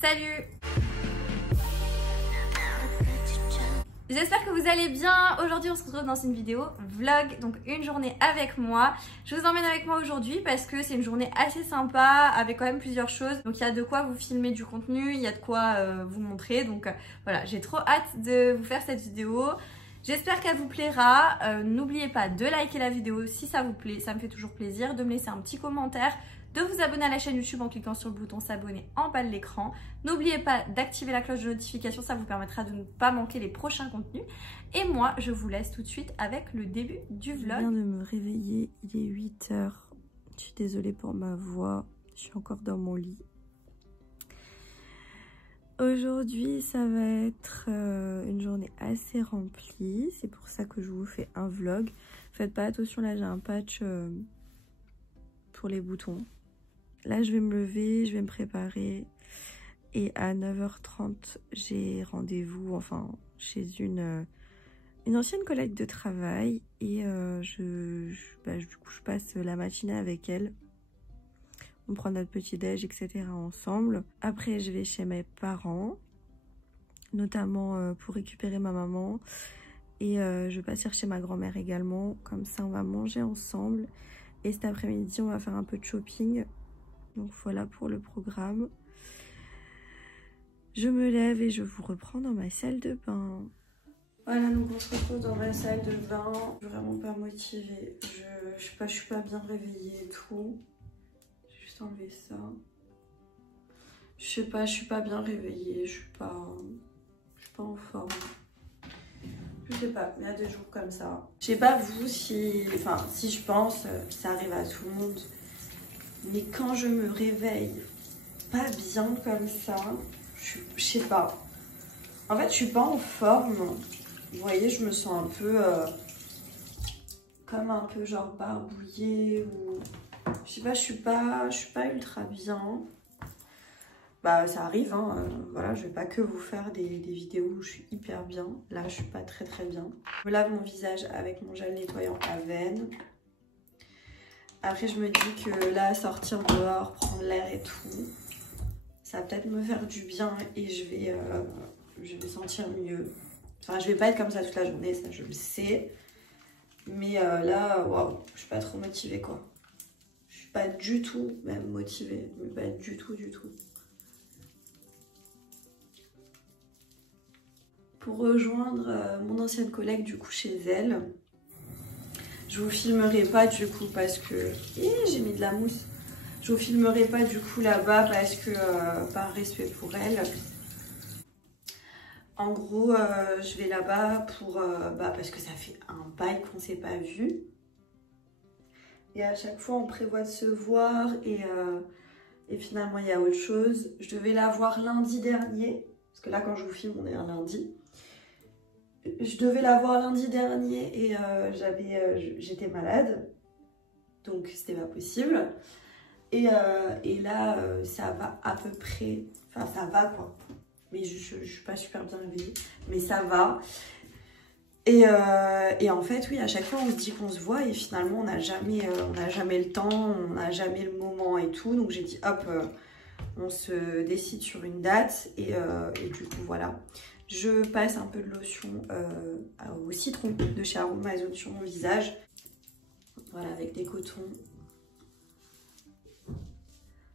Salut! J'espère que vous allez bien. Aujourd'hui on se retrouve dans une vidéo vlog, donc une journée avec moi. Je vous emmène avec moi aujourd'hui parce que c'est une journée assez sympa avec quand même plusieurs choses. Donc il y a de quoi vous filmer du contenu, il y a de quoi vous montrer. Donc voilà, j'ai trop hâte de vous faire cette vidéo. J'espère qu'elle vous plaira. N'oubliez pas de liker la vidéo si ça vous plaît, ça me fait toujours plaisir. De me laisser un petit commentaire, de vous abonner à la chaîne YouTube en cliquant sur le bouton s'abonner en bas de l'écran. N'oubliez pas d'activer la cloche de notification, ça vous permettra de ne pas manquer les prochains contenus. Et moi, je vous laisse tout de suite avec le début du vlog. Je viens de me réveiller, il est 8 h. Je suis désolée pour ma voix, je suis encore dans mon lit. Aujourd'hui, ça va être une journée assez remplie. C'est pour ça que je vous fais un vlog. Faites pas attention, là j'ai un patch pour les boutons. Là, je vais me lever, je vais me préparer. Et à 9 h 30, j'ai rendez-vous, enfin, chez une ancienne collègue de travail. Et du coup, je passe la matinée avec elle. On prend notre petit déj, etc. ensemble. Après, je vais chez mes parents, notamment pour récupérer ma maman. Et je passe chercher ma grand-mère également. Comme ça, on va manger ensemble. Et cet après-midi, on va faire un peu de shopping. Donc voilà pour le programme. Je me lève et je vous reprends dans ma salle de bain. Voilà, donc on se retrouve dans ma salle de bain. Je suis vraiment pas motivée. Je suis pas bien réveillée et tout. J'ai juste enlevé ça. Je sais pas, je suis pas bien réveillée. Je suis pas en forme. Je sais pas, il y a des jours comme ça. Je sais pas vous si je pense, ça arrive à tout le monde. Mais quand je me réveille pas bien comme ça, je sais pas. En fait, je suis pas en forme. Vous voyez, je me sens un peu comme un peu genre barbouillée ou je sais pas, je suis pas ultra bien. Bah ça arrive, hein. Voilà, je vais pas que vous faire des vidéos où je suis hyper bien. Là, je suis pas très bien. Je me lave mon visage avec mon gel nettoyant Aven. Après, je me dis que là, sortir dehors, prendre l'air et tout, ça va peut-être me faire du bien et je vais sentir mieux. Enfin, je vais pas être comme ça toute la journée, ça je le sais. Mais là, waouh, je suis pas trop motivée quoi. Je suis pas du tout même motivée, mais pas du tout. Pour rejoindre mon ancienne collègue du coup chez elle, je vous filmerai pas du coup parce que j'ai mis de la mousse. Je vous filmerai pas du coup là-bas parce que par respect pour elle. En gros, je vais là-bas pour parce que ça fait un bail qu'on s'est pas vu. Et à chaque fois on prévoit de se voir et finalement il y a autre chose. Je devais la voir lundi dernier parce que là quand je vous filme on est un lundi. Je devais la voir lundi dernier et j'étais malade, donc c'était pas possible. Et là, ça va à peu près, enfin ça va quoi. Mais je suis pas super bien réveillée, mais ça va. Et en fait, oui, à chaque fois on se dit qu'on se voit et finalement on n'a jamais le temps, on n'a jamais le moment et tout. Donc j'ai dit hop, on se décide sur une date et du coup voilà. Je passe un peu de lotion au citron de chez Aroma-Zone sur mon visage. Voilà, avec des cotons.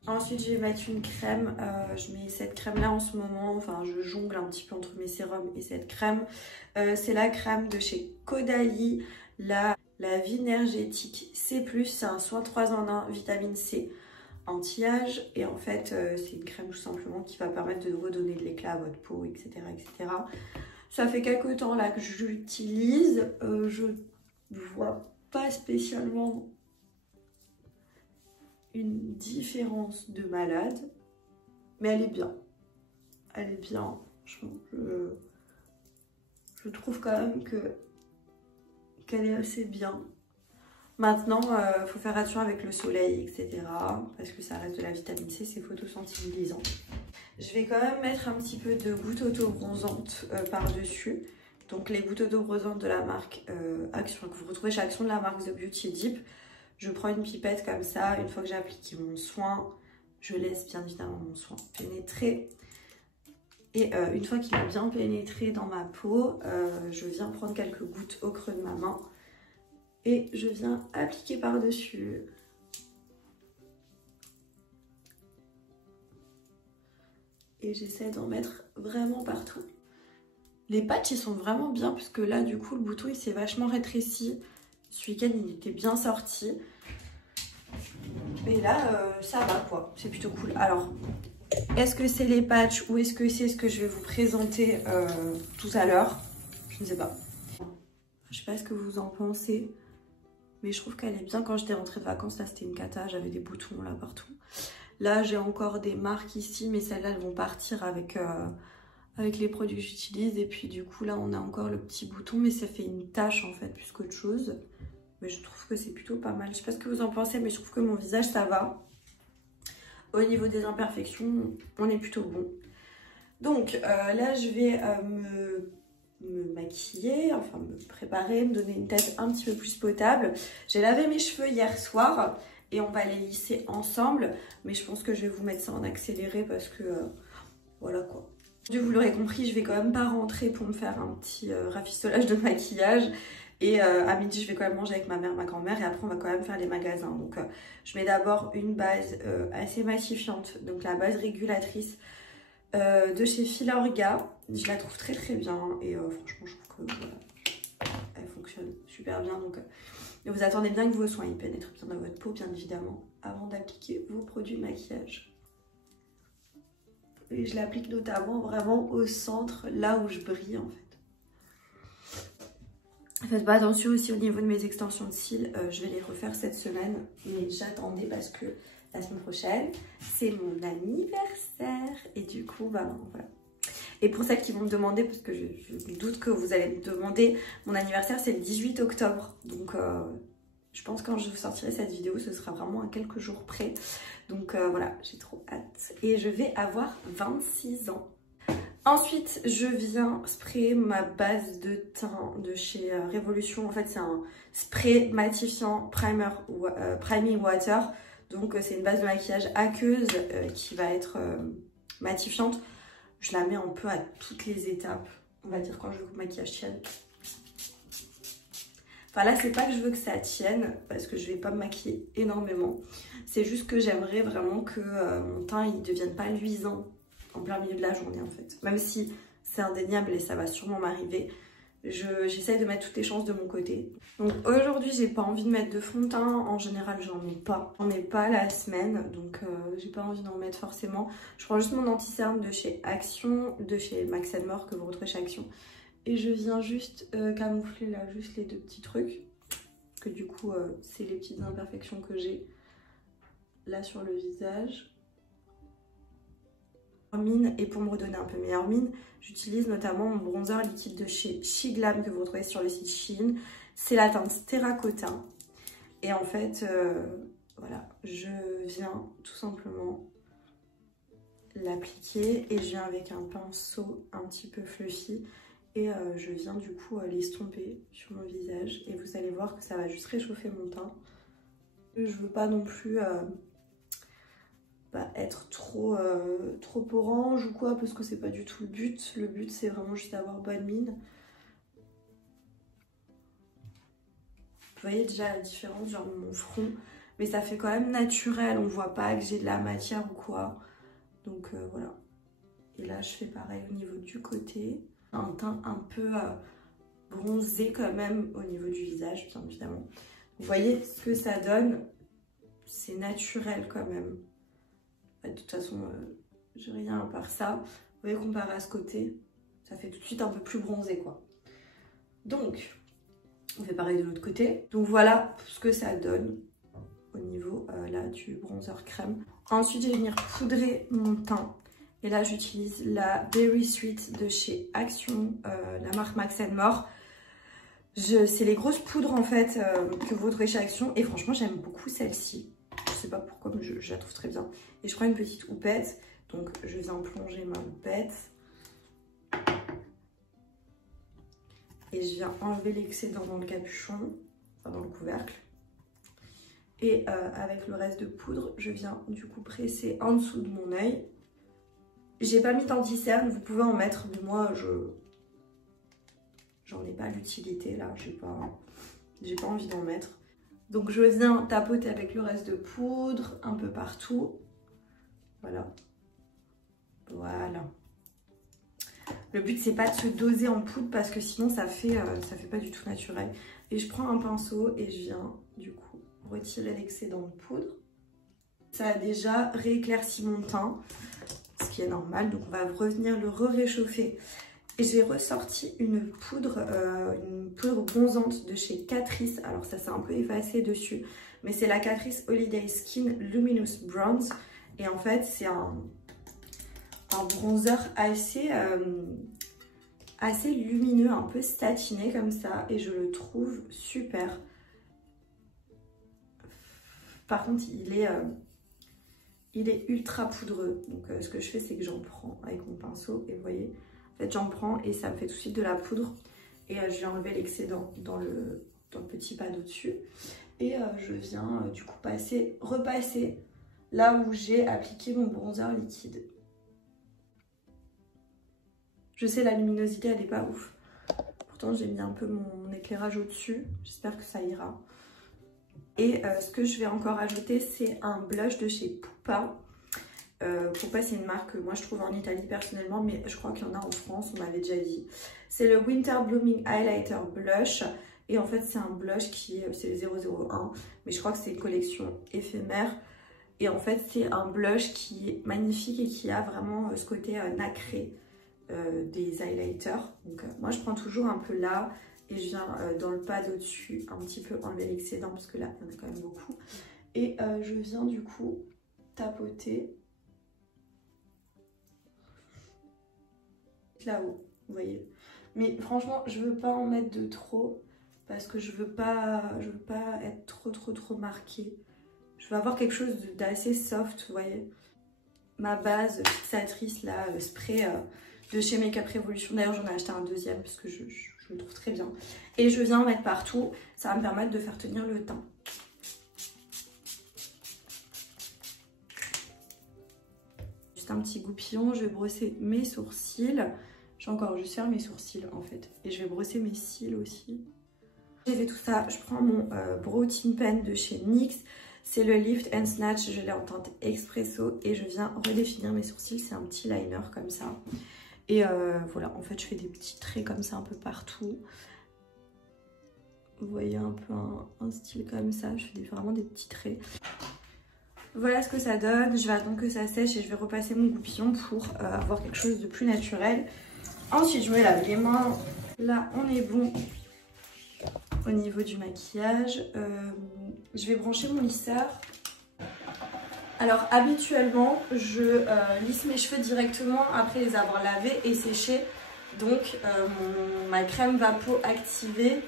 Ensuite, je vais mettre une crème. Je mets cette crème-là en ce moment. Enfin, je jongle un petit peu entre mes sérums et cette crème. C'est la crème de chez Caudalie, la Vinergétique C+. C'est un soin 3 en 1, vitamine C, anti-âge. Et en fait, c'est une crème tout simplement qui va permettre de redonner de l'éclat à votre peau, etc., etc. Ça fait quelques temps là que je l'utilise. Je vois pas spécialement une différence de malade, mais elle est bien. Elle est bien. Je trouve quand même qu'elle est assez bien. Maintenant, faut faire attention avec le soleil, etc. Parce que ça reste de la vitamine C, c'est photosensibilisant. Je vais quand même mettre un petit peu de goutte auto-bronzante par-dessus. Donc les gouttes auto-bronzantes de la marque Action, que vous retrouvez chez Action de la marque The Beauty Deep. Je prends une pipette comme ça, une fois que j'ai appliqué mon soin, je laisse bien évidemment mon soin pénétrer. Et une fois qu'il a bien pénétré dans ma peau, je viens prendre quelques gouttes au creux de ma main et je viens appliquer par-dessus. Et j'essaie d'en mettre vraiment partout. Les patchs ils sont vraiment bien puisque là du coup le bouton il s'est vachement rétréci. Ce week-end il était bien sorti. Et là ça va quoi, c'est plutôt cool. Alors est-ce que c'est les patchs ou est-ce que c'est ce que je vais vous présenter tout à l'heure? Je ne sais pas. Je sais pas ce que vous en pensez. Mais je trouve qu'elle est bien. Quand j'étais rentrée de vacances, là c'était une cata, j'avais des boutons là partout. Là j'ai encore des marques ici, mais celles-là elles vont partir avec les produits que j'utilise. Et puis du coup là on a encore le petit bouton, mais ça fait une tache en fait plus qu'autre chose. Mais je trouve que c'est plutôt pas mal. Je sais pas ce que vous en pensez, mais je trouve que mon visage ça va. Au niveau des imperfections, on est plutôt bon. Donc là je vais me maquiller, enfin me préparer, me donner une tête un petit peu plus potable. J'ai lavé mes cheveux hier soir et on va les lisser ensemble. Mais je pense que je vais vous mettre ça en accéléré parce que voilà quoi. Vous l'aurez compris, je vais quand même pas rentrer pour me faire un petit rafistolage de maquillage. Et à midi, je vais quand même manger avec ma mère, ma grand-mère. Et après, on va quand même faire les magasins. Donc, je mets d'abord une base assez matifiante. Donc, la base régulatrice de chez Filorga. Je la trouve très très bien. Et franchement, je trouve que voilà, elle fonctionne super bien. Donc, vous attendez bien que vos soins ils pénètrent bien dans votre peau, bien évidemment, avant d'appliquer vos produits de maquillage. Et je l'applique notamment vraiment au centre, là où je brille en fait. Faites pas attention aussi au niveau de mes extensions de cils, je vais les refaire cette semaine, mais j'attendais parce que la semaine prochaine, c'est mon anniversaire et du coup, bah voilà. Et pour celles qui vont me demander, parce que je doute que vous allez me demander, mon anniversaire c'est le 18 octobre, donc je pense que quand je vous sortirai cette vidéo, ce sera vraiment à quelques jours près. Donc voilà, j'ai trop hâte. Et je vais avoir 26 ans. Ensuite, je viens sprayer ma base de teint de chez Révolution. En fait, c'est un spray matifiant priming water. Donc, c'est une base de maquillage aqueuse qui va être matifiante. Je la mets un peu à toutes les étapes. On va dire quand je veux que le maquillage tienne. Enfin là, c'est pas que je veux que ça tienne parce que je vais pas me maquiller énormément. C'est juste que j'aimerais vraiment que mon teint il devienne pas luisant en plein milieu de la journée en fait. Même si c'est indéniable et ça va sûrement m'arriver, j'essaye de mettre toutes les chances de mon côté. Donc aujourd'hui, j'ai pas envie de mettre de fond de teint. En général, j'en ai pas. J'en ai pas la semaine, donc j'ai pas envie d'en mettre forcément. Je prends juste mon anti-cerne de chez Action, de chez Max & More que vous retrouvez chez Action. Et je viens juste camoufler là, juste les deux petits trucs. Que du coup, c'est les petites imperfections que j'ai là sur le visage. Mine, et pour me redonner un peu meilleure mine, j'utilise notamment mon bronzer liquide de chez Shiglam que vous retrouvez sur le site Shein. C'est la teinte terracotta. Et en fait, voilà, je viens tout simplement l'appliquer et je viens avec un pinceau un petit peu fluffy. Et je viens du coup l'estomper sur mon visage et vous allez voir que ça va juste réchauffer mon teint. Je veux pas non plus être trop orange ou quoi parce que c'est pas du tout le but. Le but c'est vraiment juste d'avoir bonne mine. Vous voyez déjà la différence genre mon front, mais ça fait quand même naturel, on voit pas que j'ai de la matière ou quoi. Donc voilà. Et là je fais pareil au niveau du côté. Un teint un peu bronzé quand même au niveau du visage, bien évidemment. Vous voyez ce que ça donne, c'est naturel quand même. De toute façon, j'ai rien à part ça. Vous voyez, comparé à ce côté, ça fait tout de suite un peu plus bronzé quoi. Donc, on fait pareil de l'autre côté. Donc voilà ce que ça donne au niveau là du bronzer crème. Ensuite, je vais venir poudrer mon teint. Et là, j'utilise la Berry Sweet de chez Action, la marque Max & More. C'est les grosses poudres en fait que vous retrouvez chez Action. Et franchement, j'aime beaucoup celle-ci. Je sais pas pourquoi, mais je la trouve très bien. Et je prends une petite houppette. Donc, je viens plonger ma houppette. Et je viens enlever l'excédent dans le capuchon, enfin dans le couvercle. Et avec le reste de poudre, je viens du coup presser en dessous de mon œil. J'ai pas mis d'anti-cerne, vous pouvez en mettre, mais moi j'en ai pas l'utilité là, j'ai pas envie d'en mettre. Donc je viens tapoter avec le reste de poudre un peu partout. Voilà. Voilà. Le but c'est pas de se doser en poudre parce que sinon ça fait pas du tout naturel. Et je prends un pinceau et je viens du coup retirer l'excédent de poudre. Ça a déjà rééclairci mon teint, ce qui est normal. Donc on va revenir le réchauffer. Et j'ai ressorti une poudre bronzante de chez Catrice. Alors ça s'est un peu effacé dessus, mais c'est la Catrice Holiday Skin Luminous Bronze. Et en fait c'est un bronzer assez lumineux, un peu statiné comme ça. Et je le trouve super. Par contre il est ultra poudreux. Donc ce que je fais c'est que j'en prends avec mon pinceau et vous voyez. En fait, j'en prends et ça me fait tout de suite de la poudre. Et je vais enlever l'excédent dans le petit pad au-dessus. Et je viens du coup repasser là où j'ai appliqué mon bronzer liquide. Je sais, la luminosité, elle n'est pas ouf. Pourtant, j'ai mis un peu mon éclairage au-dessus. J'espère que ça ira. Et ce que je vais encore ajouter, c'est un blush de chez Pupa. Pupa, c'est une marque que moi je trouve en Italie personnellement, mais je crois qu'il y en a en France, on m'avait déjà dit. C'est le Winter Blooming Highlighter Blush. Et en fait, c'est un blush c'est le 001, mais je crois que c'est une collection éphémère. Et en fait, c'est un blush qui est magnifique et qui a vraiment ce côté nacré des highlighters. Donc moi, je prends toujours un peu là et je viens dans le pad au-dessus un petit peu enlever l'excédent parce que là, il y en a quand même beaucoup. Et je viens du coup tapoter là-haut, vous voyez. Mais franchement, je veux pas en mettre de trop parce que je veux pas être trop marquée. Je veux avoir quelque chose d'assez soft, vous voyez. Ma base fixatrice là, le spray de chez Makeup Revolution. D'ailleurs, j'en ai acheté un deuxième parce que je le trouve très bien. Et je viens en mettre partout. Ça va me permettre de faire tenir le teint. Juste un petit goupillon. Je vais brosser mes sourcils. Je vais encore juste faire mes sourcils en fait. Et je vais brosser mes cils aussi. J'ai fait tout ça. Je prends mon Brow Tint Pen de chez NYX. C'est le Lift and Snatch. Je l'ai en teinte Espresso. Et je viens redéfinir mes sourcils. C'est un petit liner comme ça. Et voilà, en fait, je fais des petits traits comme ça un peu partout. Vous voyez un peu un style comme ça. Je fais vraiment des petits traits. Voilà ce que ça donne. Je vais attendre que ça sèche et je vais repasser mon goupillon pour avoir quelque chose de plus naturel. Ensuite, je me lave les mains. Là, on est bon au niveau du maquillage. Je vais brancher mon lisseur. Alors, habituellement, je lisse mes cheveux directement après les avoir lavés et séchés. Donc, ma crème Vapo activée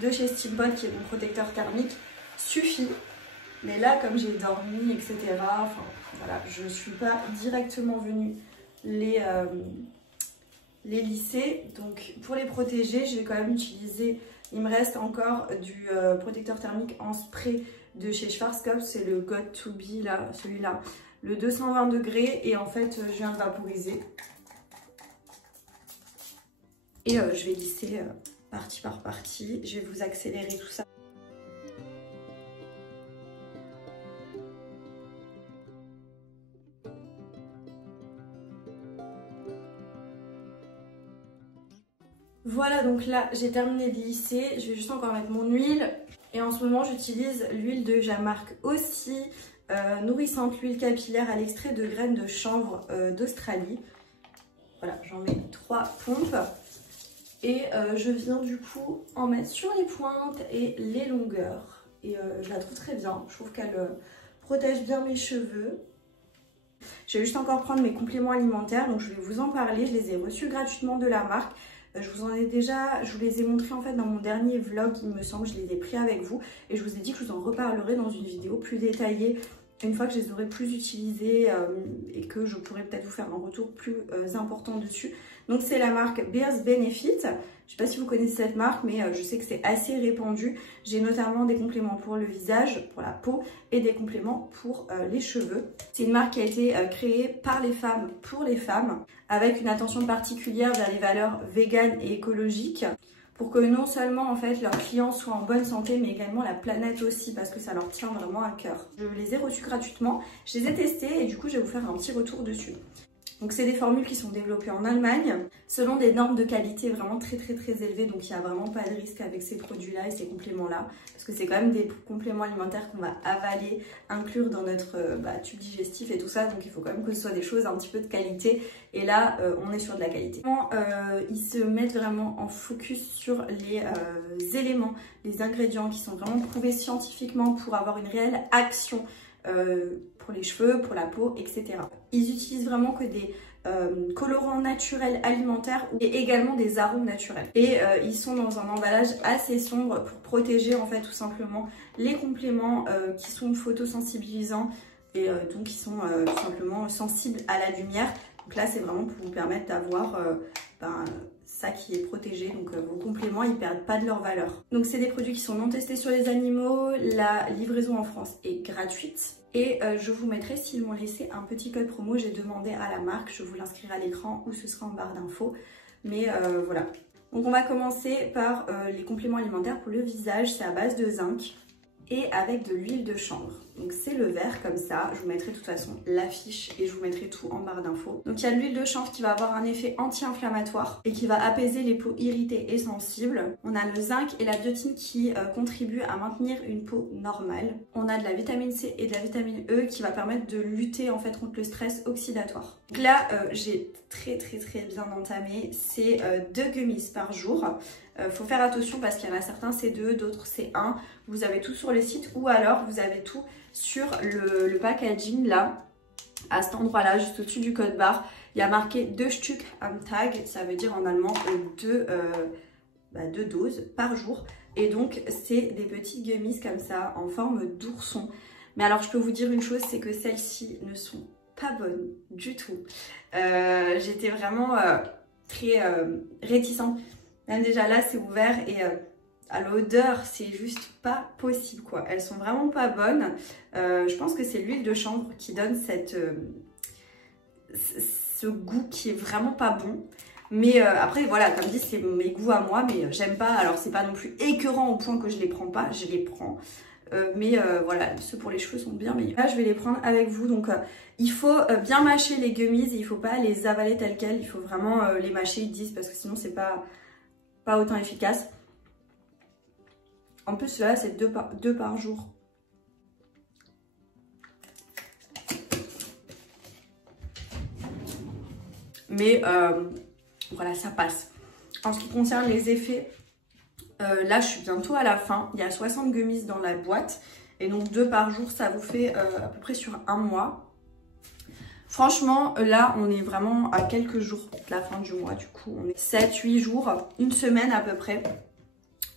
de chez Steamboat, qui est mon protecteur thermique, suffit. Mais là, comme j'ai dormi, etc., enfin, voilà, je ne suis pas directement venue les lisser. Donc pour les protéger, je vais quand même utiliser, il me reste encore du protecteur thermique en spray de chez Schwarzkopf, c'est le Got To Be là, celui-là, le 220 degrés, et en fait je viens de vaporiser. Et je vais lisser partie par partie, je vais vous accélérer tout ça. Voilà, donc là j'ai terminé de lisser, je vais juste encore mettre mon huile. Et en ce moment j'utilise l'huile de Jamarque aussi, nourrissante, huile capillaire à l'extrait de graines de chanvre d'Australie. Voilà, j'en mets 3 pompes. Et je viens du coup en mettre sur les pointes et les longueurs. Et je la trouve très bien, je trouve qu'elle protège bien mes cheveux. Je vais juste encore prendre mes compléments alimentaires, donc je vais vous en parler. Je les ai reçus gratuitement de la marque. Je vous les ai montrés en fait dans mon dernier vlog, il me semble, je les ai pris avec vous. Et je vous ai dit que je vous en reparlerai dans une vidéo plus détaillée une fois que je les aurai plus utilisés et que je pourrai peut-être vous faire un retour plus important dessus. Donc c'est la marque Bears Benefit. Je sais pas si vous connaissez cette marque, mais je sais que c'est assez répandu. J'ai notamment des compléments pour le visage, pour la peau et des compléments pour les cheveux. C'est une marque qui a été créée par les femmes, pour les femmes, avec une attention particulière vers les valeurs véganes et écologiques, pour que non seulement en fait leurs clients soient en bonne santé, mais également la planète aussi, parce que ça leur tient vraiment à cœur. Je les ai reçus gratuitement, je les ai testés et du coup je vais vous faire un petit retour dessus. Donc c'est des formules qui sont développées en Allemagne selon des normes de qualité vraiment très élevées, donc il n'y a vraiment pas de risque avec ces produits-là et ces compléments-là, parce que c'est quand même des compléments alimentaires qu'on va avaler, inclure dans notre tube digestif et tout ça, donc il faut quand même que ce soit des choses un petit peu de qualité, et là on est sur de la qualité. Ils se mettent vraiment en focus sur les éléments, les ingrédients qui sont vraiment prouvés scientifiquement pour avoir une réelle action pour les cheveux, pour la peau, etc. Ils utilisent vraiment que des colorants naturels alimentaires et également des arômes naturels. Et ils sont dans un emballage assez sombre pour protéger en fait tout simplement les compléments qui sont photosensibilisants et donc qui sont tout simplement sensibles à la lumière. Donc là c'est vraiment pour vous permettre d'avoir ça qui est protégé, donc vos compléments ils perdent pas de leur valeur. Donc c'est des produits qui sont non testés sur les animaux, la livraison en France est gratuite et je vous mettrai, s'ils m'ont laissé un petit code promo, j'ai demandé à la marque, je vous l'inscrirai à l'écran ou ce sera en barre d'infos, mais voilà. Donc on va commencer par les compléments alimentaires pour le visage, c'est à base de zinc et avec de l'huile de chanvre. Donc c'est le vert comme ça, je vous mettrai de toute façon l'affiche et je vous mettrai tout en barre d'infos. Donc il y a de l'huile de chanvre qui va avoir un effet anti-inflammatoire et qui va apaiser les peaux irritées et sensibles. On a le zinc et la biotine qui contribuent à maintenir une peau normale. On a de la vitamine C et de la vitamine E qui va permettre de lutter en fait contre le stress oxydatoire. Donc là j'ai très bien entamé, c'est 2 gummies par jour. Faut faire attention parce qu'il y en a certains c'est 2, d'autres c'est 1. Vous avez tout sur le site ou alors vous avez tout sur le packaging là, à cet endroit là, juste au-dessus du code barre. Il y a marqué 2 Stück am Tag, ça veut dire en allemand 2 doses par jour. Et donc c'est des petits gummies comme ça en forme d'ourson. Mais alors je peux vous dire une chose, c'est que celles-ci ne sont pas bonnes du tout. J'étais vraiment très réticente. Même déjà là c'est ouvert et à l'odeur c'est juste pas possible quoi. Elles sont vraiment pas bonnes. Je pense que c'est l'huile de chanvre qui donne ce goût qui est vraiment pas bon. Mais après voilà, comme dit c'est mes goûts à moi, mais j'aime pas. Alors c'est pas non plus écœurant au point que je les prends pas, je les prends. Mais voilà, ceux pour les cheveux sont bien meilleurs. Là je vais les prendre avec vous, donc il faut bien mâcher les gummies et il faut pas les avaler telles quelles. Il faut vraiment les mâcher, ils disent, parce que sinon c'est pas autant efficace. En plus là c'est 2 par jour. Mais voilà, ça passe. En ce qui concerne les effets, là je suis bientôt à la fin. Il y a 60 gummies dans la boîte. Et donc 2 par jour, ça vous fait à peu près sur un mois. Franchement, là, on est vraiment à quelques jours de la fin du mois. Du coup, on est 7-8 jours, une semaine à peu près.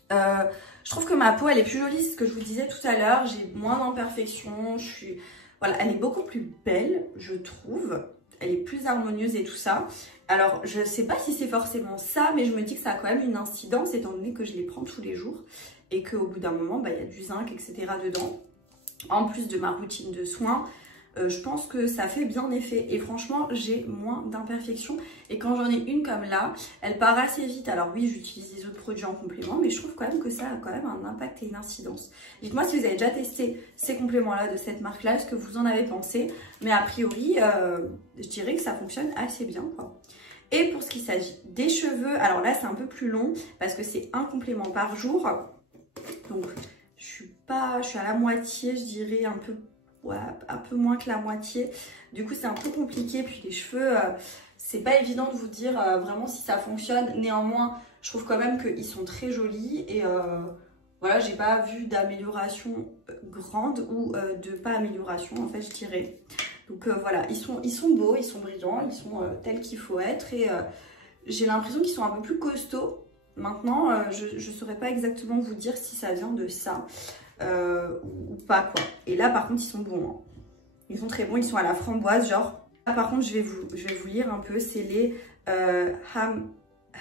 Je trouve que ma peau, elle est plus jolie, c'est ce que je vous disais tout à l'heure. J'ai moins d'imperfections. Voilà, elle est beaucoup plus belle, je trouve. Elle est plus harmonieuse et tout ça. Alors, je sais pas si c'est forcément ça, mais je me dis que ça a quand même une incidence, étant donné que je les prends tous les jours. Et qu'au bout d'un moment, il y a du zinc, etc. dedans. En plus de ma routine de soins. Je pense que ça fait bien effet et franchement j'ai moins d'imperfections et quand j'en ai une comme là, elle part assez vite. Alors oui, j'utilise des autres produits en complément, mais je trouve quand même que ça a quand même un impact et une incidence. Dites-moi si vous avez déjà testé ces compléments là de cette marque là, ce que vous en avez pensé, mais a priori je dirais que ça fonctionne assez bien quoi. Et pour ce qui s'agit des cheveux, alors là c'est un peu plus long parce que c'est un complément par jour, donc je suis à la moitié, je dirais un peu. Ouais, un peu moins que la moitié. Du coup, c'est un peu compliqué. Puis les cheveux, c'est pas évident de vous dire vraiment si ça fonctionne. Néanmoins, je trouve quand même qu'ils sont très jolis. Et voilà, j'ai pas vu d'amélioration grande ou de pas amélioration, en fait, je dirais. Donc voilà, ils sont beaux, ils sont brillants, ils sont tels qu'il faut être. Et j'ai l'impression qu'ils sont un peu plus costauds. Maintenant, je saurais pas exactement vous dire si ça vient de ça. Ou pas quoi. Et là par contre ils sont bons hein. Ils sont très bons, ils sont à la framboise genre. Là, par contre je vais vous lire un peu, c'est les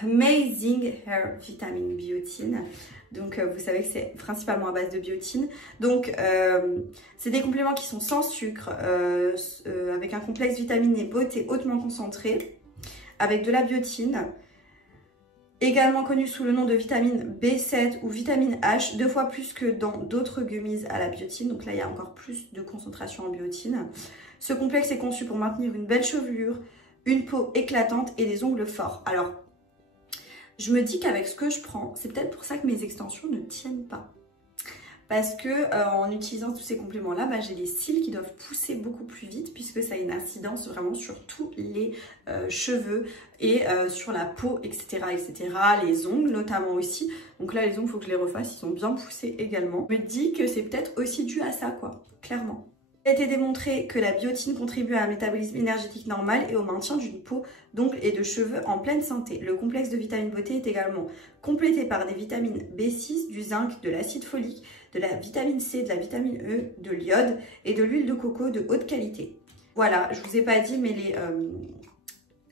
Amazing Hair Vitamin Biotin. Donc vous savez que c'est principalement à base de biotine. Donc c'est des compléments qui sont sans sucre, avec un complexe vitaminé beauté hautement concentré, avec de la biotine, également connue sous le nom de vitamine B7 ou vitamine H, 2 fois plus que dans d'autres gummies à la biotine. Donc là il y a encore plus de concentration en biotine. Ce complexe est conçu pour maintenir une belle chevelure, une peau éclatante et des ongles forts. Alors je me dis qu'avec ce que je prends, c'est peut-être pour ça que mes extensions ne tiennent pas. Parce que en utilisant tous ces compléments-là, bah, j'ai les cils qui doivent pousser beaucoup plus vite puisque ça a une incidence vraiment sur tous les cheveux et sur la peau, etc., etc. Les ongles notamment aussi. Donc là, les ongles, il faut que je les refasse. Ils sont bien poussés également. Je me dis que c'est peut-être aussi dû à ça, quoi. Clairement. Il a été démontré que la biotine contribue à un métabolisme énergétique normal et au maintien d'une peau, d'ongles et de cheveux en pleine santé. Le complexe de vitamine beauté est également complété par des vitamines B6, du zinc, de l'acide folique, de la vitamine C, de la vitamine E, de l'iode et de l'huile de coco de haute qualité. Voilà, je vous ai pas dit, mais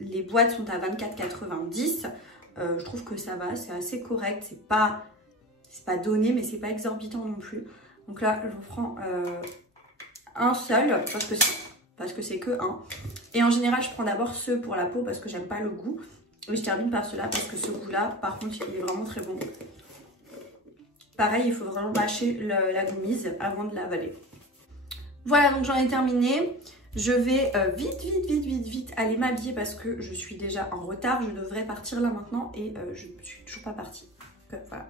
les boîtes sont à 24,90 €. Je trouve que ça va, c'est assez correct. C'est pas donné, mais c'est pas exorbitant non plus. Donc là, je vous prends un seul parce que c'est que un. Et en général, je prends d'abord ceux pour la peau parce que j'aime pas le goût. Et je termine par ceux-là parce que ce goût-là, par contre, il est vraiment très bon. Pareil, il faut vraiment mâcher la goumise avant de l'avaler. Voilà, donc j'en ai terminé. Je vais vite aller m'habiller parce que je suis déjà en retard. Je devrais partir là maintenant et je ne suis toujours pas partie. Donc, voilà.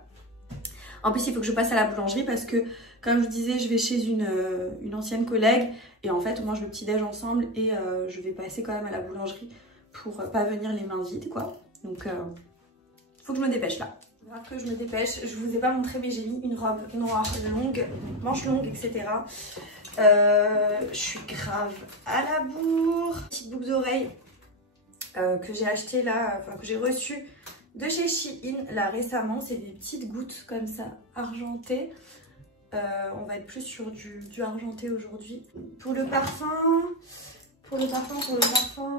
En plus, il faut que je passe à la boulangerie parce que, comme je vous disais, je vais chez une ancienne collègue. Et en fait, on mange le petit-déj ensemble et je vais passer quand même à la boulangerie pour pas venir les mains vides, quoi. Donc, faut que je me dépêche là. Que je me dépêche, je vous ai pas montré mais j'ai mis une robe noire longue, manche longue, etc. Je suis grave à la bourre. Petite boucle d'oreille que j'ai acheté là, enfin que j'ai reçue de chez Shein là récemment. C'est des petites gouttes comme ça argentées. On va être plus sur du argenté aujourd'hui. Pour le parfum,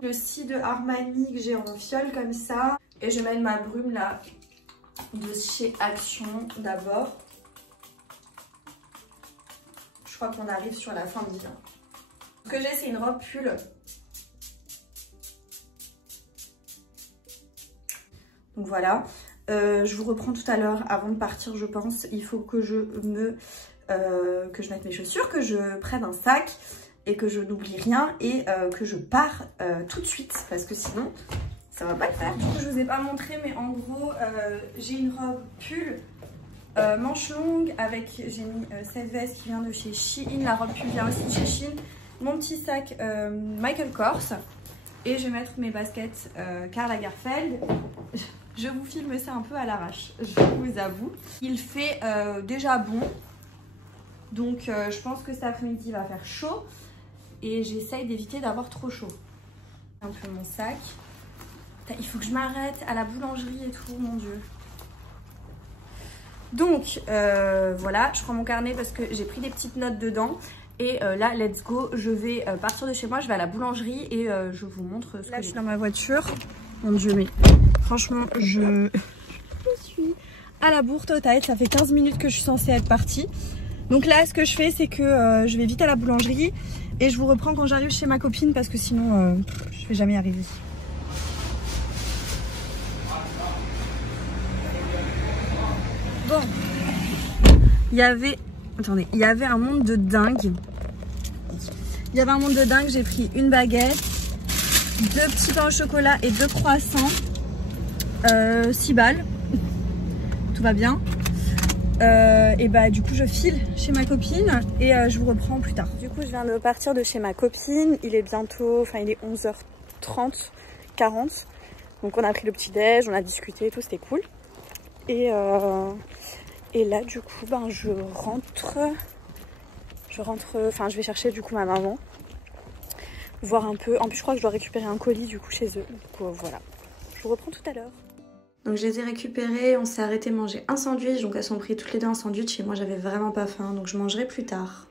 le Si de Armani que j'ai en fiole comme ça. Et je vais mettre ma brume là de chez Action d'abord. Je crois qu'on arrive sur la fin de vie. Ce que j'ai, c'est une robe pull. Donc voilà. Je vous reprends tout à l'heure avant de partir, je pense. Il faut que je mette mes chaussures, que je prenne un sac et que je n'oublie rien et que je pars tout de suite parce que sinon ça va pas le faire. Du coup, je vous ai pas montré, mais en gros, j'ai une robe pull manche longue avec, j'ai mis cette veste qui vient de chez Shein. La robe pull vient aussi de chez Shein. Mon petit sac Michael Kors. Et je vais mettre mes baskets Karl Lagerfeld. Je vous filme ça un peu à l'arrache, je vous avoue. Il fait déjà bon. Donc, je pense que cet après-midi, il va faire chaud. Et j'essaye d'éviter d'avoir trop chaud. Un peu mon sac. Il faut que je m'arrête à la boulangerie et tout, mon Dieu. Donc, voilà, je prends mon carnet parce que j'ai pris des petites notes dedans. Et là, let's go, je vais partir de chez moi, je vais à la boulangerie et je vous montre ce que j'ai. Je suis dans ma voiture. Mon Dieu, mais franchement, je suis à la bourre totale. Ça fait 15 minutes que je suis censée être partie. Donc là, ce que je fais, c'est que je vais vite à la boulangerie. Et je vous reprends quand j'arrive chez ma copine parce que sinon, je vais jamais y arriver. Bon, il y avait un monde de dingue. J'ai pris une baguette, 2 petits pains au chocolat et 2 croissants. 6 balles. Tout va bien. Et bah du coup je file chez ma copine et je vous reprends plus tard. Du coup je viens de partir de chez ma copine. Il est bientôt, il est 11h30, 40. Donc on a pris le petit déj, on a discuté et tout, c'était cool. Et là du coup je vais chercher du coup ma maman, voir un peu. En plus je crois que je dois récupérer un colis du coup chez eux. Donc voilà, je vous reprends tout à l'heure. Donc je les ai récupérés, on s'est arrêté manger un sandwich, donc elles sont pris toutes les deux un sandwich et moi j'avais vraiment pas faim, donc je mangerai plus tard.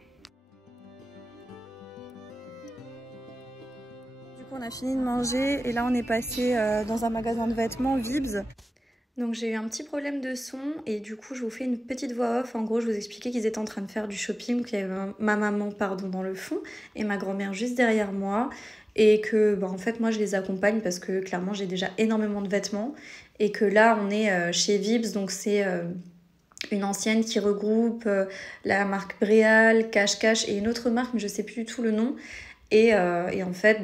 On a fini de manger et là on est passé dans un magasin de vêtements, Vibs. Donc j'ai eu un petit problème de son et du coup je vous fais une petite voix off. En gros je vous expliquais qu'ils étaient en train de faire du shopping, qu'il y avait ma maman dans le fond et ma grand-mère juste derrière moi. Et que en fait moi je les accompagne parce que clairement j'ai déjà énormément de vêtements. Et que là on est chez Vibs, donc c'est une ancienne qui regroupe la marque Bréal, Cache et une autre marque mais je sais plus du tout le nom. Et en fait,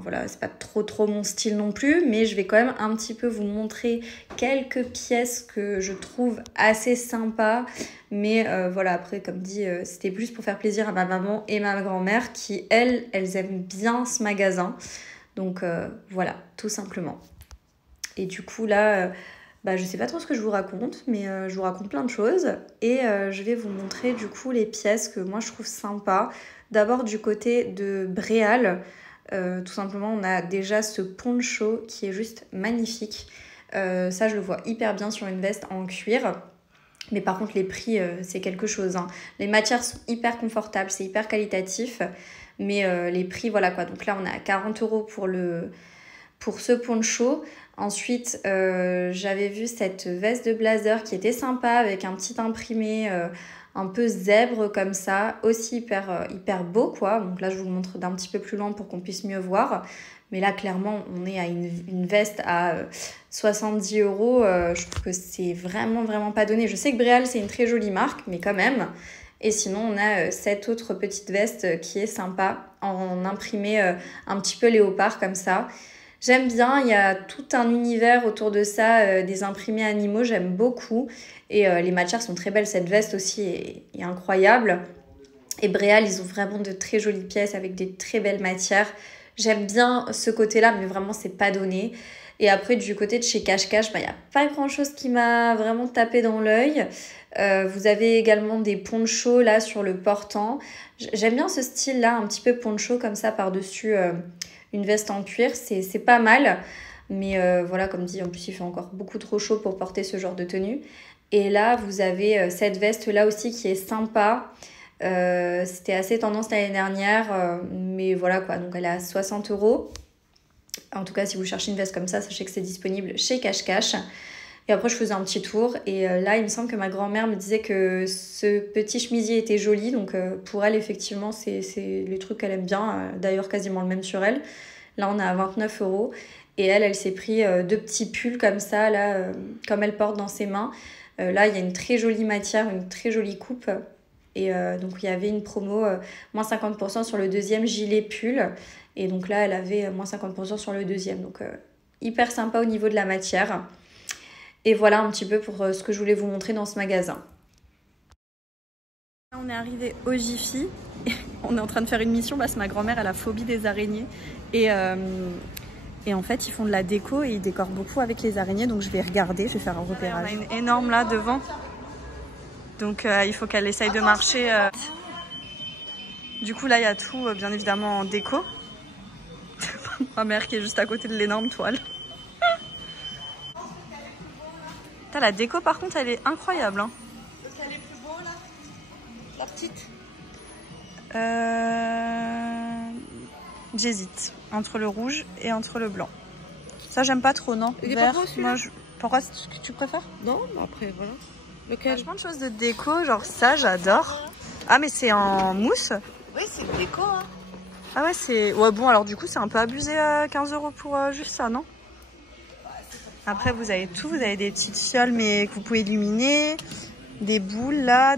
voilà, c'est pas trop mon style non plus, mais je vais quand même un petit peu vous montrer quelques pièces que je trouve assez sympas. Mais voilà, après, comme dit, c'était plus pour faire plaisir à ma maman et ma grand-mère qui, elles aiment bien ce magasin. Donc voilà, tout simplement. Et du coup, là, je sais pas trop ce que je vous raconte, mais je vous raconte plein de choses. Et je vais vous montrer du coup les pièces que moi je trouve sympas. D'abord du côté de Bréal, tout simplement on a déjà ce poncho qui est juste magnifique. Ça je le vois hyper bien sur une veste en cuir. Mais par contre les prix c'est quelque chose. Hein. Les matières sont hyper confortables, c'est hyper qualitatif. Mais les prix voilà quoi. Donc là on est à 40 € pour ce poncho. Ensuite j'avais vu cette veste de blazer qui était sympa avec un petit imprimé un peu zèbre comme ça, aussi hyper beau quoi. Donc là je vous le montre d'un petit peu plus loin pour qu'on puisse mieux voir. Mais là clairement on est à une veste à 70 €. Je trouve que c'est vraiment pas donné. Je sais que Bréal c'est une très jolie marque mais quand même. Et sinon on a cette autre petite veste qui est sympa en imprimé un petit peu léopard comme ça. J'aime bien, il y a tout un univers autour de ça, des imprimés animaux, j'aime beaucoup. Et les matières sont très belles, cette veste aussi est incroyable. Et Bréal, ils ont vraiment de très jolies pièces avec des très belles matières. J'aime bien ce côté-là, mais vraiment, c'est pas donné. Et après, du côté de chez Cache, il n'y a pas grand-chose qui m'a vraiment tapé dans l'œil. Vous avez également des ponchos là sur le portant. J'aime bien ce style-là, un petit peu poncho comme ça par-dessus une veste en cuir. C'est pas mal. Mais voilà, comme dit, en plus, il fait encore beaucoup trop chaud pour porter ce genre de tenue. Et là, vous avez cette veste-là aussi qui est sympa. C'était assez tendance l'année dernière. Mais voilà quoi, donc elle est à 60 €. En tout cas, si vous cherchez une veste comme ça, sachez que c'est disponible chez Cache. Et après, je faisais un petit tour. Et là, il me semble que ma grand-mère me disait que ce petit chemisier était joli. Donc pour elle, effectivement, c'est les trucs qu'elle aime bien. D'ailleurs, quasiment le même sur elle. Là, on est à 29 €. Et elle s'est pris deux petits pulls comme ça, là, comme elle porte dans ses mains. Là, il y a une très jolie matière, une très jolie coupe. Et donc, il y avait une promo, moins 50% sur le deuxième gilet pull. Et donc là, elle avait moins 50% sur le deuxième. Donc, hyper sympa au niveau de la matière. Et voilà un petit peu pour ce que je voulais vous montrer dans ce magasin. On est arrivé au Jiffy. On est en train de faire une mission parce que ma grand-mère, elle a phobie des araignées. Et en fait, ils font de la déco et ils décorent beaucoup avec les araignées. Donc, je vais regarder, je vais faire un repérage. On a une énorme là devant. Donc, il faut qu'elle essaye de marcher. Du coup, là, il y a tout, bien évidemment, en déco. Ma mère qui est juste à côté de l'énorme toile. La déco, par contre, elle est incroyable. Hein. Lequel est plus beau, là? La petite? J'hésite entre le rouge et entre le blanc. Ça, j'aime pas trop, non? Il est vert, pas beau, moi, pourquoi tu préfères? Non, mais après, voilà. Il y a Lequel? vachement de choses de déco, genre ça, j'adore. Ah, mais c'est en mousse? Oui, c'est une déco, hein. Ah ouais, c'est... Ouais, bon, alors du coup, c'est un peu abusé à 15 € pour juste ça, non? Après, vous avez tout. Vous avez des petites fioles, mais que vous pouvez illuminer. Des boules, là,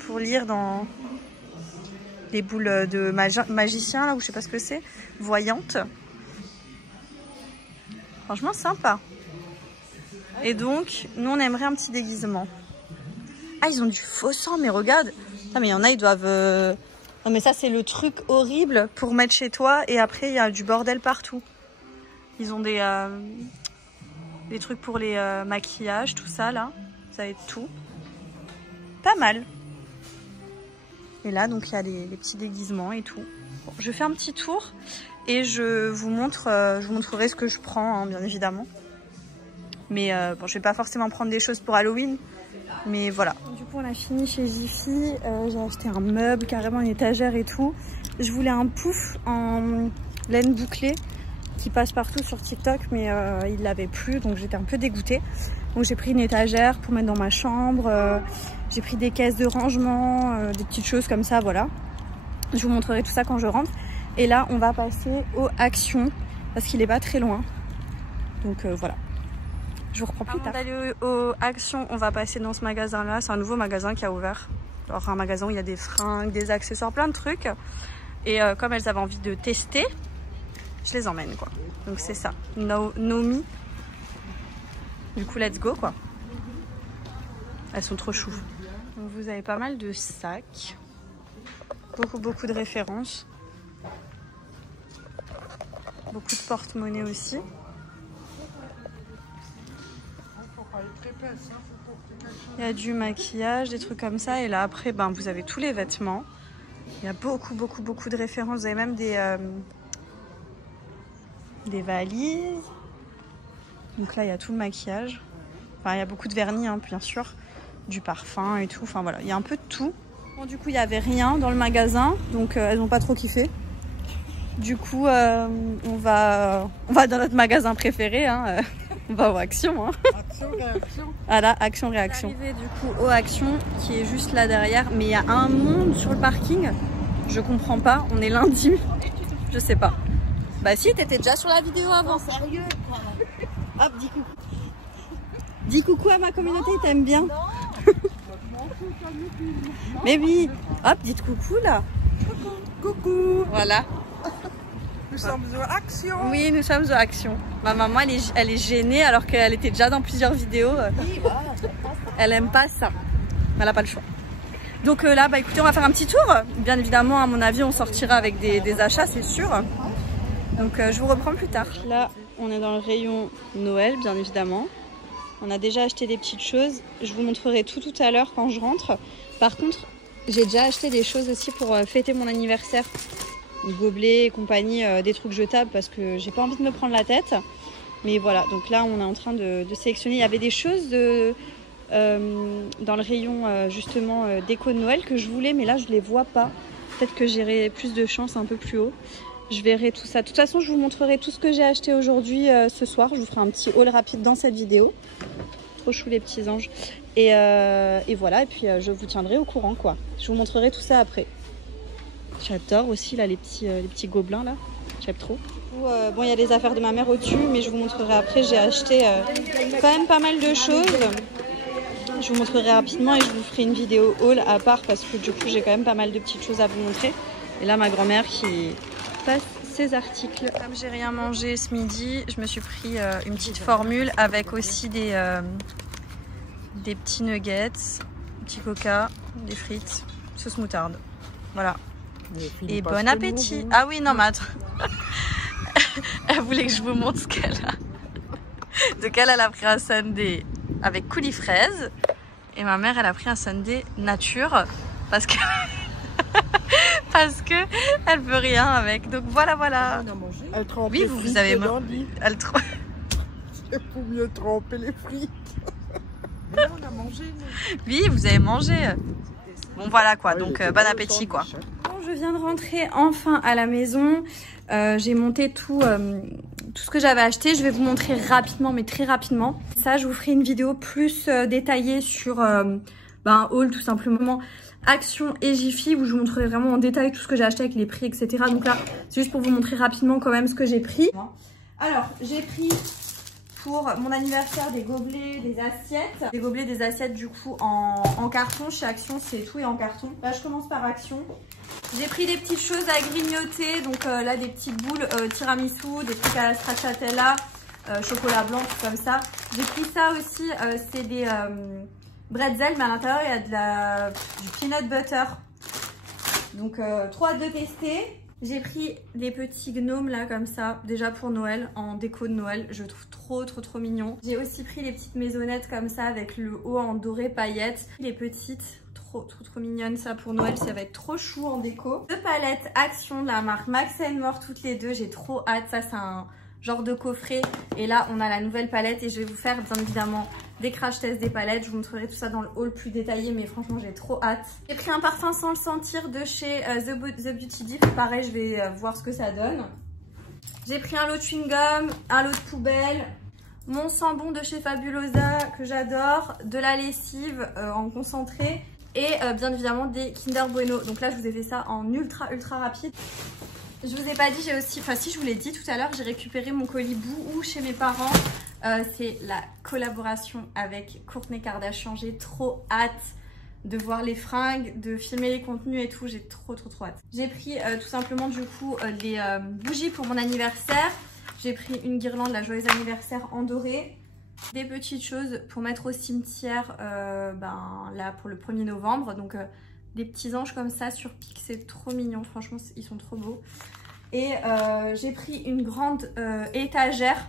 pour lire dans... Des boules de magicien, là, ou je sais pas ce que c'est. Voyantes. Franchement, sympa. Et donc, nous, on aimerait un petit déguisement. Ah, ils ont du faux sang, mais regarde. Ah, mais il y en a, ils doivent... Non, mais ça, c'est le truc horrible pour mettre chez toi. Et après, il y a du bordel partout. Ils ont des trucs pour les maquillages, tout ça, là. Ça va être tout. Pas mal. Et là, donc, il y a les petits déguisements et tout. Bon, je fais un petit tour et je vous montrerai ce que je prends, hein, bien évidemment. Mais bon, je vais pas forcément prendre des choses pour Halloween. Mais voilà. Du coup, on a fini chez Jiffy. J'ai acheté un meuble, carrément une étagère et tout. Je voulais un pouf en laine bouclée. qui passe partout sur TikTok, mais il l'avait plus, donc j'étais un peu dégoûtée. Donc j'ai pris une étagère pour mettre dans ma chambre, j'ai pris des caisses de rangement, des petites choses comme ça, voilà. Je vous montrerai tout ça quand je rentre. Et là, on va passer au Action, parce qu'il est pas très loin. Donc voilà. Je vous reprends plus tard. Avant d'aller au Action, on va passer dans ce magasin-là. C'est un nouveau magasin qui a ouvert. Alors un magasin où il y a des fringues, des accessoires, plein de trucs. Et comme elles avaient envie de tester, je les emmène quoi. Donc c'est ça, Nomi. Du coup, let's go quoi. Elles sont trop chou. Donc vous avez pas mal de sacs. Beaucoup de références. Beaucoup de porte-monnaie aussi. Il y a du maquillage, des trucs comme ça. Et là après, ben, vous avez tous les vêtements. Il y a beaucoup de références. Vous avez même des valises. Donc là, il y a tout le maquillage. Enfin, il y a beaucoup de vernis, hein, bien sûr. Du parfum et tout. Enfin voilà, il y a un peu de tout. Bon, du coup, il n'y avait rien dans le magasin. Donc elles n'ont pas trop kiffé. Du coup, on va dans notre magasin préféré. Hein. On va aux Action. Hein. Action, réaction. Voilà, Action, réaction. On est arrivé du coup aux Action qui est juste là derrière. Mais il y a un monde sur le parking. Je comprends pas. On est lundi. Je sais pas. Bah si, t'étais déjà sur la vidéo avant. Sérieux quoi. Hop, dis coucou. Dis coucou à ma communauté, ils t'aiment bien. Mais oui. Hop, dites coucou là. Coucou. Voilà. Nous sommes aux Action. Oui, nous sommes aux Action. Ma maman, elle est gênée alors qu'elle était déjà dans plusieurs vidéos. Oui, voilà, elle aime pas ça. Elle n'a pas le choix. Donc là, bah écoutez, on va faire un petit tour. Bien évidemment, à mon avis, on sortira avec des achats, c'est sûr. Donc je vous reprends plus tard. Là, on est dans le rayon Noël, bien évidemment. On a déjà acheté des petites choses. Je vous montrerai tout à l'heure quand je rentre. Par contre, j'ai déjà acheté des choses aussi pour fêter mon anniversaire. Gobelets et compagnie, des trucs jetables parce que j'ai pas envie de me prendre la tête. Mais voilà, donc là, on est en train de sélectionner. Il y avait des choses dans le rayon justement déco de Noël que je voulais, mais là, je les vois pas. Peut-être que j'irai plus de chance un peu plus haut. Je verrai tout ça. De toute façon, je vous montrerai tout ce que j'ai acheté aujourd'hui ce soir. Je vous ferai un petit haul rapide dans cette vidéo. Trop chou les petits anges. Et voilà, et puis je vous tiendrai au courant quoi. Je vous montrerai tout ça après. J'adore aussi là les petits gobelins là. J'aime trop. Bon, il y a les affaires de ma mère au-dessus, mais je vous montrerai après. J'ai acheté quand même pas mal de choses. Je vous montrerai rapidement et je vous ferai une vidéo haul à part parce que du coup, j'ai quand même pas mal de petites choses à vous montrer. Et là, ma grand-mère qui passe ses articles. Comme j'ai rien mangé ce midi, je me suis pris une petite formule avec aussi des petits nuggets, un petit coca, des frites, sauce moutarde. Voilà. Et bon appétit. Ah oui, non, mais attends. Elle voulait que je vous montre ce qu'elle a. Donc elle a pris un sundae avec coulis fraise. Et ma mère, elle a pris un sundae nature. Parce que... parce que elle veut rien avec. Donc voilà. Oui, vous avez... Elle trempe. Il faut mieux tremper les frites. Mais là, on a mangé. Oui, vous avez mangé. Bon voilà quoi, donc bon appétit quoi. Bon, je viens de rentrer enfin à la maison. J'ai monté tout ce que j'avais acheté. Je vais vous montrer rapidement, mais très rapidement. Ça, je vous ferai une vidéo plus détaillée sur un haul tout simplement. Action et Jiffy où je vous montrerai vraiment en détail tout ce que j'ai acheté avec les prix, etc. Donc là, c'est juste pour vous montrer rapidement quand même ce que j'ai pris. Alors, j'ai pris pour mon anniversaire des gobelets, des assiettes. Des gobelets, des assiettes du coup en carton. Chez Action, c'est tout est en carton. Là, je commence par Action. J'ai pris des petites choses à grignoter. Donc là, des petites boules tiramisu, des trucs à la stracciatella, chocolat blanc, tout comme ça. J'ai pris ça aussi, c'est des bretzels, mais à l'intérieur, il y a du peanut butter. Donc, trop hâte de tester. J'ai pris des petits gnomes là comme ça, déjà pour Noël, en déco de Noël. Je trouve trop mignon. J'ai aussi pris les petites maisonnettes comme ça avec le haut en doré paillettes. Les petites, trop mignonnes ça pour Noël, ça va être trop chou en déco. Deux palettes Action de la marque Max & More toutes les deux, j'ai trop hâte. Ça c'est un genre de coffret. Et là on a la nouvelle palette et je vais vous faire bien évidemment des crash tests des palettes. Je vous montrerai tout ça dans le haul plus détaillé, mais franchement j'ai trop hâte. J'ai pris un parfum sans le sentir de chez The Beauty Diff. Pareil, je vais voir ce que ça donne. J'ai pris un lot de chewing-gum, un lot de poubelle, mon sambon de chez Fabulosa que j'adore, de la lessive en concentré et bien évidemment des Kinder Bueno. Donc là je vous ai fait ça en ultra rapide. Je vous ai pas dit, j'ai aussi, enfin si je vous l'ai dit tout à l'heure, j'ai récupéré mon colis Boohoo chez mes parents. C'est la collaboration avec Kourtney Kardashian. J'ai trop hâte de voir les fringues, de filmer les contenus et tout. J'ai trop hâte. J'ai pris tout simplement du coup les bougies pour mon anniversaire. J'ai pris une guirlande, la joyeux anniversaire en doré. Des petites choses pour mettre au cimetière là pour le 1er novembre. Donc des petits anges comme ça sur pic, c'est trop mignon. Franchement, ils sont trop beaux. Et j'ai pris une grande étagère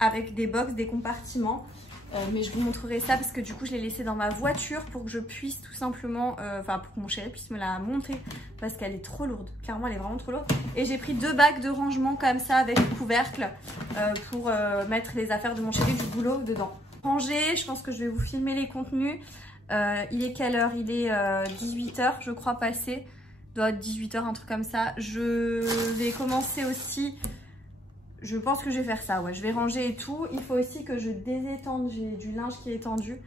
avec des box, des compartiments. Mais je vous montrerai ça parce que du coup je l'ai laissé dans ma voiture pour que je puisse tout simplement, pour que mon chéri puisse me la monter parce qu'elle est trop lourde, clairement elle est vraiment trop lourde. Et j'ai pris 2 bacs de rangement comme ça avec couvercle pour mettre les affaires de mon chéri du boulot dedans. Ranger, je pense que je vais vous filmer les contenus. Il est quelle heure? Il est 18 h je crois passé, doit être 18 h un truc comme ça. Je vais commencer aussi... Je pense que je vais faire ça, ouais. Je vais ranger et tout. Il faut aussi que je désétende. J'ai du linge qui est étendu.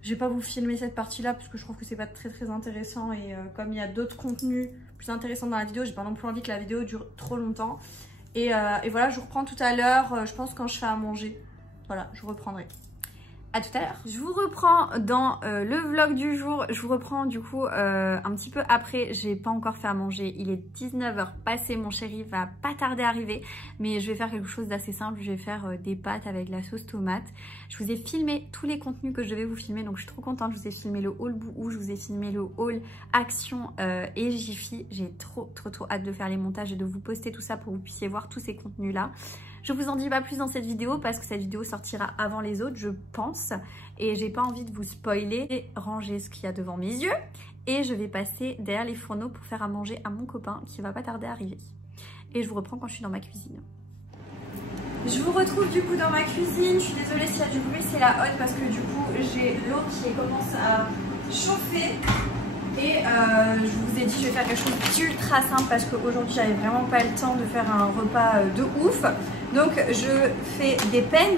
Je vais pas vous filmer cette partie-là parce que je trouve que c'est pas très intéressant. Et comme il y a d'autres contenus plus intéressants dans la vidéo, j'ai pas non plus envie que la vidéo dure trop longtemps. Et voilà, je vous reprends tout à l'heure. Je pense quand je fais à manger. Voilà, je reprendrai. À tout à l'heure. Je vous reprends dans le vlog du jour. Je vous reprends du coup un petit peu après. J'ai pas encore fait à manger. Il est 19 h passé. Mon chéri va pas tarder à arriver. Mais je vais faire quelque chose d'assez simple. Je vais faire des pâtes avec la sauce tomate. Je vous ai filmé tous les contenus que je devais vous filmer. Donc je suis trop contente. Je vous ai filmé le haul Boohoo. Je vous ai filmé le haul Action et Jiffy. J'ai trop hâte de faire les montages et de vous poster tout ça pour que vous puissiez voir tous ces contenus là. Je vous en dis pas plus dans cette vidéo parce que cette vidéo sortira avant les autres, je pense. Et j'ai pas envie de vous spoiler et ranger ce qu'il y a devant mes yeux. Et je vais passer derrière les fourneaux pour faire à manger à mon copain qui va pas tarder à arriver. Et je vous reprends quand je suis dans ma cuisine. Je vous retrouve du coup dans ma cuisine. Je suis désolée s'il y a du bruit, c'est la hotte parce que du coup j'ai l'eau qui commence à chauffer. Et je vous ai dit je vais faire quelque chose d'ultra simple parce qu'aujourd'hui j'avais vraiment pas le temps de faire un repas de ouf. Donc je fais des penne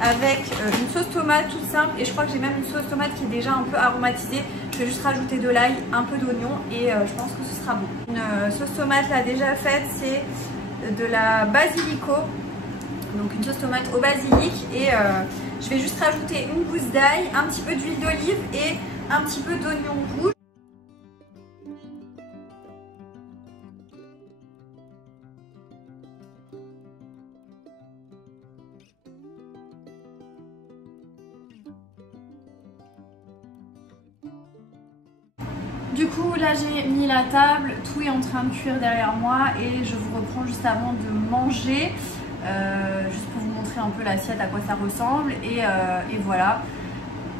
avec une sauce tomate toute simple et je crois que j'ai même une sauce tomate qui est déjà un peu aromatisée. Je vais juste rajouter de l'ail, un peu d'oignon et je pense que ce sera bon. Une sauce tomate là déjà faite, c'est de la basilico. Donc une sauce tomate au basilic et je vais juste rajouter une gousse d'ail, un petit peu d'huile d'olive et un petit peu d'oignon rouge. Du coup là j'ai mis la table, tout est en train de cuire derrière moi et je vous reprends juste avant de manger, juste pour vous montrer un peu l'assiette, à quoi ça ressemble et voilà.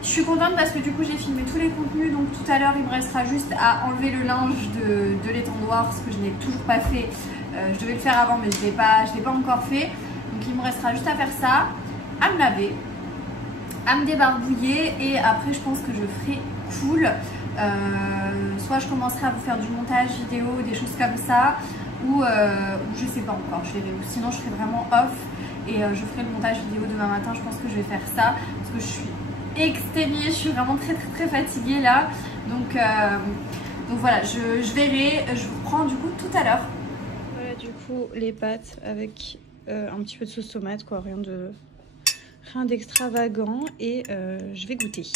Je suis contente parce que du coup j'ai filmé tous les contenus, donc tout à l'heure il me restera juste à enlever le linge de l'étendoir parce que je n'ai toujours pas fait. Je devais le faire avant mais je l'ai pas encore fait, donc il me restera juste à faire ça, à me laver, à me débarbouiller et après je pense que je ferai cool. Soit je commencerai à vous faire du montage vidéo, des choses comme ça, ou je sais pas encore, je verrai, ou sinon je ferai vraiment off et je ferai le montage vidéo demain matin. Je pense que je vais faire ça parce que je suis exténuée, je suis vraiment très fatiguée là, donc voilà, je verrai, je vous reprends du coup tout à l'heure. Voilà du coup les pâtes avec un petit peu de sauce tomate quoi, rien d'extravagant et je vais goûter.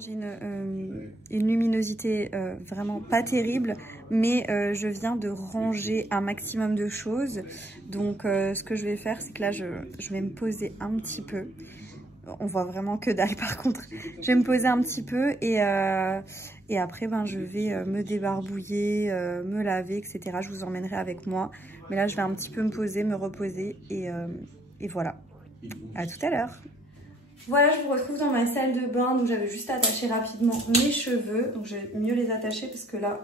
J'ai une luminosité vraiment pas terrible, mais je viens de ranger un maximum de choses. Donc ce que je vais faire, c'est que là je vais me poser un petit peu. On voit vraiment que dalle par contre. Je vais me poser un petit peu et après je vais me débarbouiller, me laver, etc. Je vous emmènerai avec moi. Mais là je vais un petit peu me poser, me reposer et voilà. À tout à l'heure. Voilà, je vous retrouve dans ma salle de bain, donc j'avais juste attaché rapidement mes cheveux. Donc je vais mieux les attacher parce que là,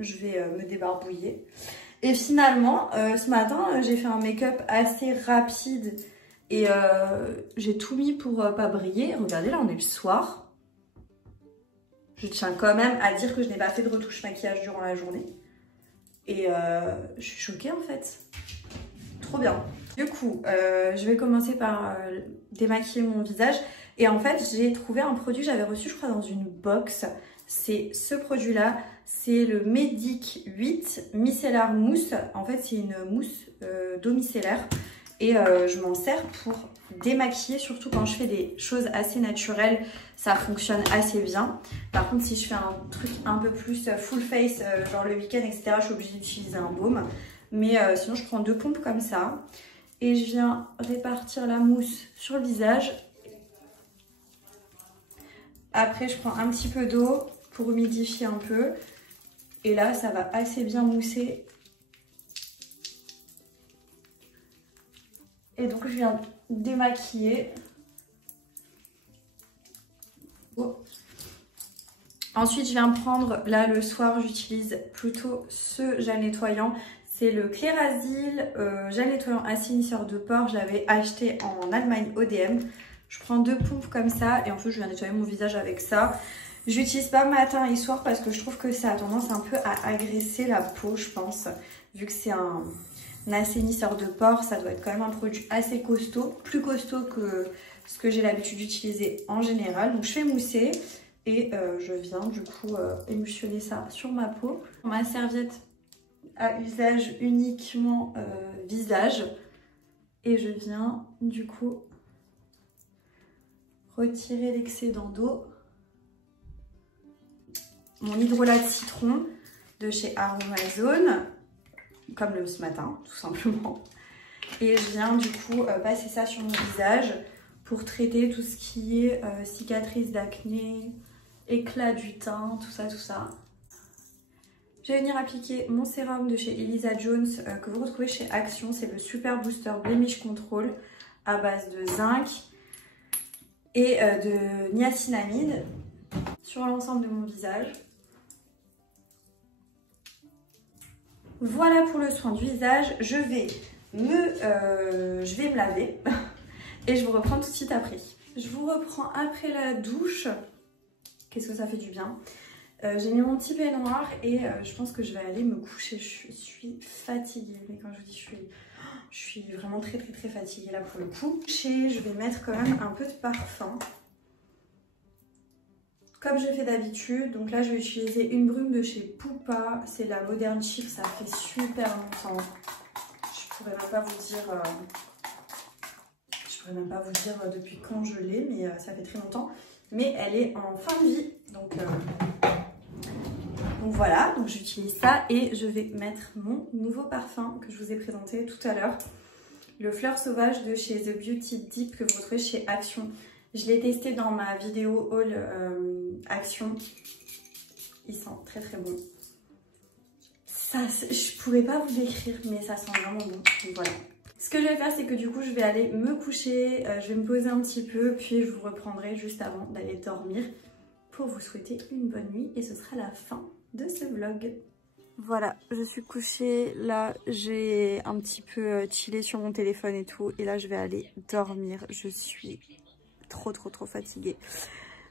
je vais me débarbouiller. Et finalement, ce matin, j'ai fait un make-up assez rapide et j'ai tout mis pour pas briller. Regardez, là on est le soir. Je tiens quand même à dire que je n'ai pas fait de retouche maquillage durant la journée. Et je suis choquée en fait. Trop bien. Du coup, je vais commencer par démaquiller mon visage. Et en fait, j'ai trouvé un produit que j'avais reçu, je crois, dans une box. C'est ce produit-là. C'est le Medic 8 Micellar Mousse. En fait, c'est une mousse d'eau micellaire. Et je m'en sers pour démaquiller, surtout quand je fais des choses assez naturelles. Ça fonctionne assez bien. Par contre, si je fais un truc un peu plus full face, genre le week-end, etc., je suis obligée d'utiliser un baume. Mais sinon, je prends 2 pompes comme ça. Et je viens répartir la mousse sur le visage. Après, je prends un petit peu d'eau pour humidifier un peu. Et là, ça va assez bien mousser. Et donc, je viens démaquiller. Oh. Ensuite, je viens prendre, là, le soir, j'utilise plutôt ce gel nettoyant. C'est le Clérasil gel nettoyant assainisseur de pores. Je l'avais acheté en Allemagne ODM. Je prends 2 pompes comme ça et en fait je viens nettoyer mon visage avec ça. J'utilise pas matin et soir parce que je trouve que ça a tendance un peu à agresser la peau, je pense. Vu que c'est un assainisseur de pores, ça doit être quand même un produit assez costaud. Plus costaud que ce que j'ai l'habitude d'utiliser en général. Donc je fais mousser et je viens du coup émulsionner ça sur ma peau. Ma serviette à usage uniquement visage. Et je viens du coup retirer l'excédent d'eau. Mon hydrolat de citron de chez Aromazone, comme ce matin, tout simplement. Et je viens du coup passer ça sur mon visage pour traiter tout ce qui est cicatrices d'acné, éclat du teint, tout ça, tout ça. Je vais venir appliquer mon sérum de chez Elisa Jones que vous retrouvez chez Action. C'est le Super Booster Blemish Control à base de zinc et de niacinamide sur l'ensemble de mon visage. Voilà pour le soin du visage. Je vais me laver et je vous reprends tout de suite après. Je vous reprends après la douche. Qu'est-ce que ça fait du bien. J'ai mis mon petit peignoir et je pense que je vais aller me coucher. Je suis fatiguée, mais quand je vous dis je suis vraiment très fatiguée là pour le coup. Je vais mettre quand même un peu de parfum. Comme j'ai fait d'habitude, donc là je vais utiliser une brume de chez Pupa. C'est la Modern Chic, ça fait super longtemps. Je pourrais même pas vous dire, depuis quand je l'ai, mais ça fait très longtemps. Mais elle est en fin de vie, donc voilà, donc j'utilise ça et je vais mettre mon nouveau parfum que je vous ai présenté tout à l'heure. Le Fleur Sauvage de chez The Beauty Deep que vous retrouvez chez Action. Je l'ai testé dans ma vidéo haul Action. Il sent très bon. Ça, je pourrais pas vous décrire, mais ça sent vraiment bon. Donc voilà. Ce que je vais faire, c'est que du coup, je vais aller me coucher. Je vais me poser un petit peu, puis je vous reprendrai juste avant d'aller dormir pour vous souhaiter une bonne nuit. Et ce sera la fin de ce vlog. Voilà, je suis couchée. Là, j'ai un petit peu chillé sur mon téléphone et tout. Et là, je vais aller dormir. Je suis trop fatiguée.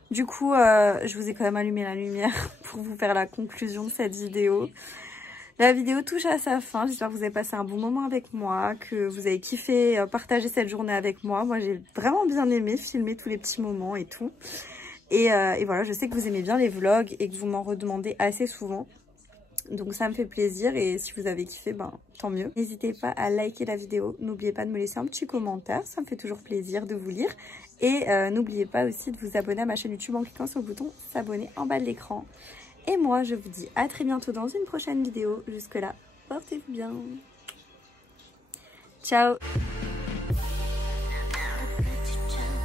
Du coup, je vous ai quand même allumé la lumière pour vous faire la conclusion de cette vidéo. La vidéo touche à sa fin. J'espère que vous avez passé un bon moment avec moi, que vous avez kiffé partager cette journée avec moi. Moi, j'ai vraiment bien aimé filmer tous les petits moments et tout. Et voilà, je sais que vous aimez bien les vlogs et que vous m'en redemandez assez souvent. Donc ça me fait plaisir et si vous avez kiffé, ben tant mieux. N'hésitez pas à liker la vidéo. N'oubliez pas de me laisser un petit commentaire. Ça me fait toujours plaisir de vous lire. Et n'oubliez pas aussi de vous abonner à ma chaîne YouTube en cliquant sur le bouton s'abonner en bas de l'écran. Et moi, je vous dis à très bientôt dans une prochaine vidéo. Jusque là, portez-vous bien. Ciao!